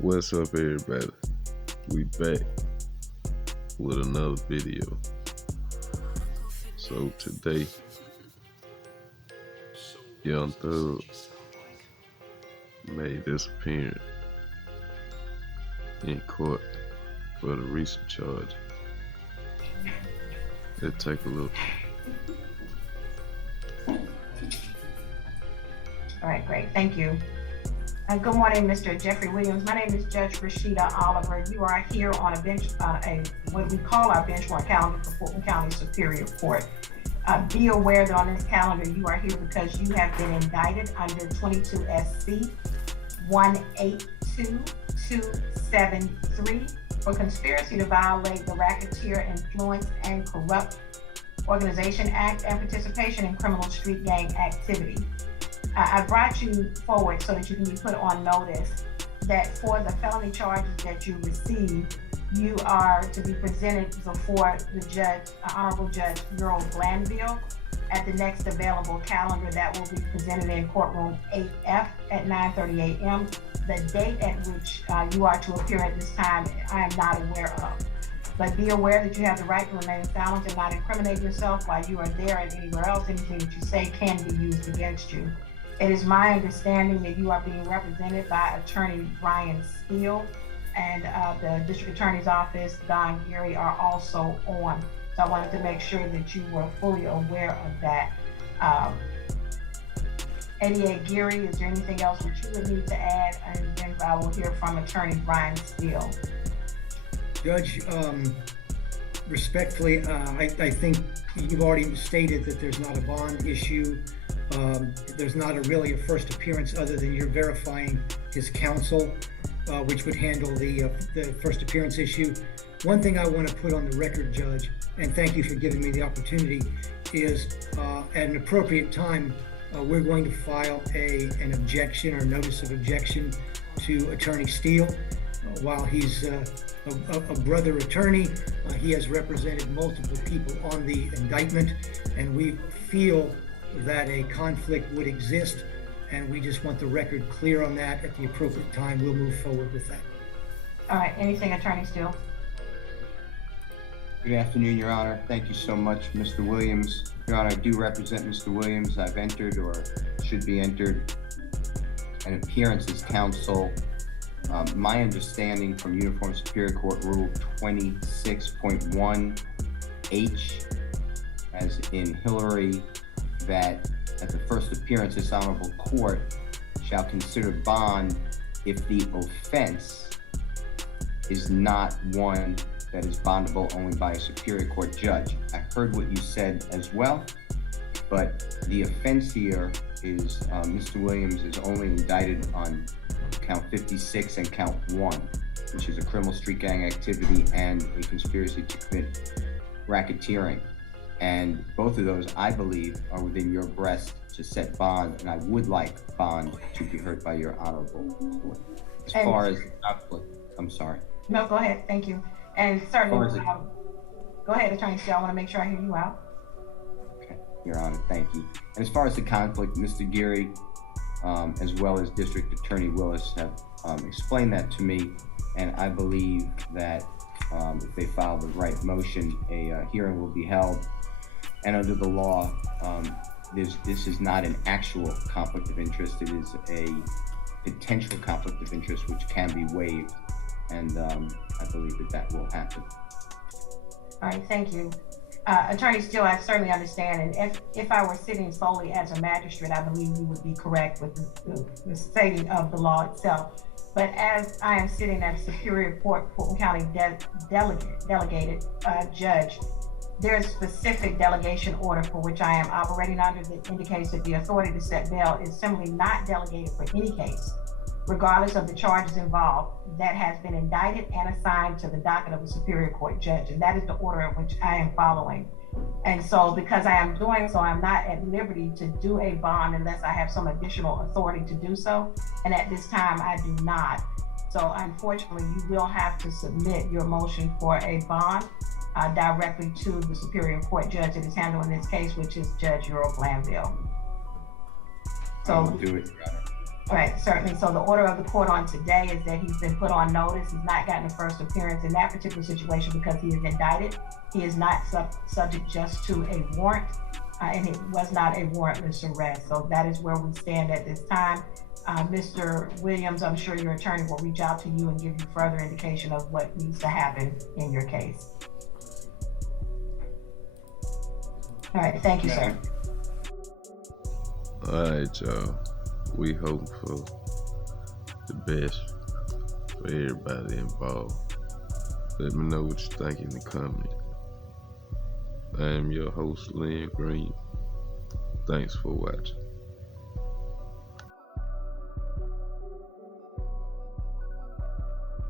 What's up, everybody? We back with another video. So today, Young Thug made this appearance in court for the recent charge. Let's take a look. All right, great, thank you. Good morning, Mr. Jeffrey Williams. My name is Judge Rashida Oliver. You are here on a bench, what we call our bench warrant calendar for Fulton County Superior Court. Be aware that on this calendar, you are here because you have been indicted under 22 SC 182273 for conspiracy to violate the Racketeer Influence and Corrupt Organization Act and participation in criminal street gang activity. I brought you forward so that you can be put on notice that for the felony charges that you received, you are to be presented before the judge, Honorable Judge Earl Glanville, at the next available calendar that will be presented in courtroom 8F at 9:30 a.m. The date at which you are to appear at this time, I am not aware of. But be aware that you have the right to remain silent and not incriminate yourself while you are there and anywhere else. Anything that you say can be used against you. It is my understanding that you are being represented by Attorney Brian Steele, and the District Attorney's Office, Don Geary, are also on. So I wanted to make sure that you were fully aware of that. ADA Geary, is there anything else that you would need to add? And then I will hear from Attorney Brian Steele. Judge, respectfully, I think you've already stated that there's not a bond issue. There's not really a first appearance other than you're verifying his counsel, which would handle the first appearance issue. One thing I want to put on the record, Judge, and thank you for giving me the opportunity, is at an appropriate time, we're going to file an objection or notice of objection to Attorney Steele. While he's a brother attorney, he has represented multiple people on the indictment, and we feel that a conflict would exist, and we just want the record clear on that. At the appropriate time, we'll move forward with that. All right, anything, Attorney Steele? Good afternoon, Your Honor. Thank you so much, Mr. Williams. Your Honor, I do represent Mr. Williams. I've entered, or should be entered, an appearance as counsel. My understanding from Uniform Superior Court Rule 26.1H, as in Hillary, that at the first appearance, this honorable court shall consider bond if the offense is not one that is bondable only by a Superior Court judge. I heard what you said as well, but the offense here is Mr. Williams is only indicted on count 56 and count 1, which is a criminal street gang activity and a conspiracy to commit racketeering. And both of those, I believe, are within your breast to set bond, and I would like bond to be heard by your honorable court. As far as conflict, I'm sorry. No, go ahead, thank you. And certainly, go ahead, Attorney Steele, I want to make sure I hear you out. Okay, Your Honor, thank you. And as far as the conflict, Mr. Geary, as well as District Attorney Willis have explained that to me, and I believe that if they file the right motion, a hearing will be held. And under the law, this is not an actual conflict of interest. It is a potential conflict of interest which can be waived, and I believe that will happen. All right, thank you. Attorney Steele, I certainly understand, and if I were sitting solely as a magistrate, I believe you would be correct with the stating of the law itself. But as I am sitting as Superior Court Fulton County delegated judge, there is a specific delegation order for which I am operating under that indicates that the authority to set bail is simply not delegated for any case, regardless of the charges involved, that has been indicted and assigned to the docket of a Superior Court judge. And that is the order in which I am following. And so because I am doing so, I'm not at liberty to do a bond unless I have some additional authority to do so. And at this time, I do not. So unfortunately, you will have to submit your motion for a bond directly to the Superior Court judge that is handling this case, which is Judge Earl Glanville. So I will do it, Your Honor. Right, certainly. So the order of the court on today is that he's been put on notice. He's not gotten a first appearance in that particular situation because he is indicted. He is not subject just to a warrant, and it was not a warrantless arrest. So that is where we stand at this time. Mr. Williams, I'm sure your attorney will reach out to you and give you further indication of what needs to happen in your case. All right, thank you, sir. All right, y'all. We hope for the best for everybody involved. Let me know what you think in the comments. I am your host, Lynn Green. Thanks for watching.